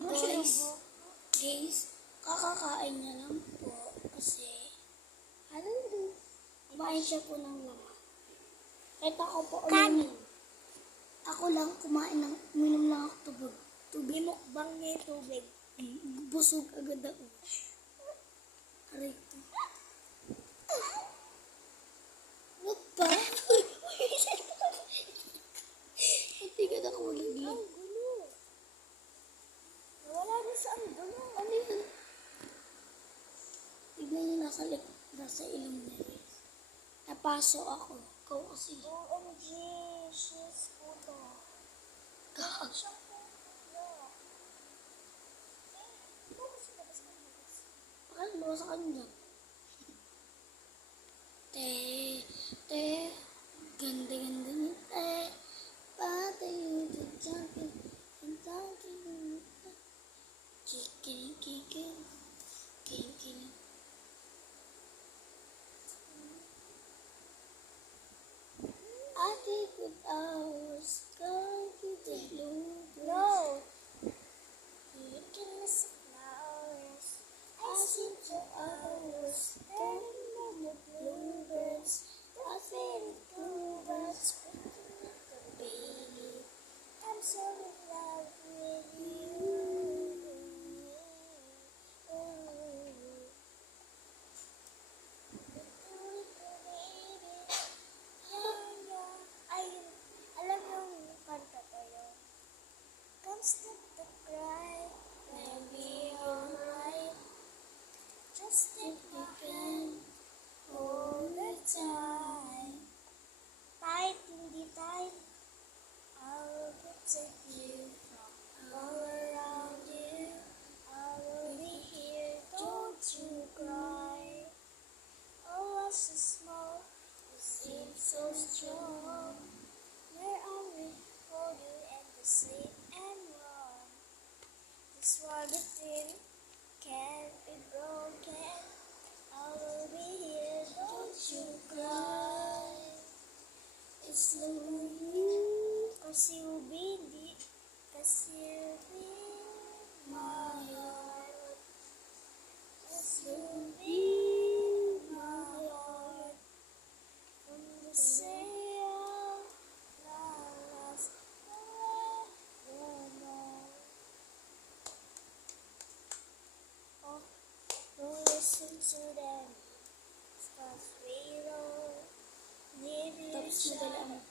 Guys, kakakain niya lang po kasi kumain siya po ng laman. Kahit ako po uminom. Ako lang kumain ng uminom lang ako tubig. Tubig mukbang niya yung tubig. Busog agad ako. Aray ko. What ba? Hindi ka na kumulaglag. Ang gulo. Nawala na sa ang gulo. Ano yun? Tignan niyo nasa ilong niya. Napaso ako. Ikaw kasi. OMG, she's puto. Gag. Siyang puto. Ikaw kasi labas ka labas. Bakit mo sa kanya? Ganda niya. Patay yung tiyangkin. Kikin. I think with hours, gone to the blue. No. You can miss flowers. I see your hours. Turning on the bluebirds. Nothing too much. Baby, I'm so in love with you. Alam yung kanta ko yun. Constant to cry, we'll be alright. just If take you my can hold the time, Kahit hindi time, I'll protect you from all around you. I will be here, don't you cry. Oh, I was so small, you seem so strong. Where I will hold you and the safe and warm. This one thing can't be broken. I will be here, don't you cry. it's lonely. Kasi you'll be my heart. Kasi you'll be my heart. From the sail, last forevermore. Oh, don't listen to them. Cause we don't live in Tapos madala mo.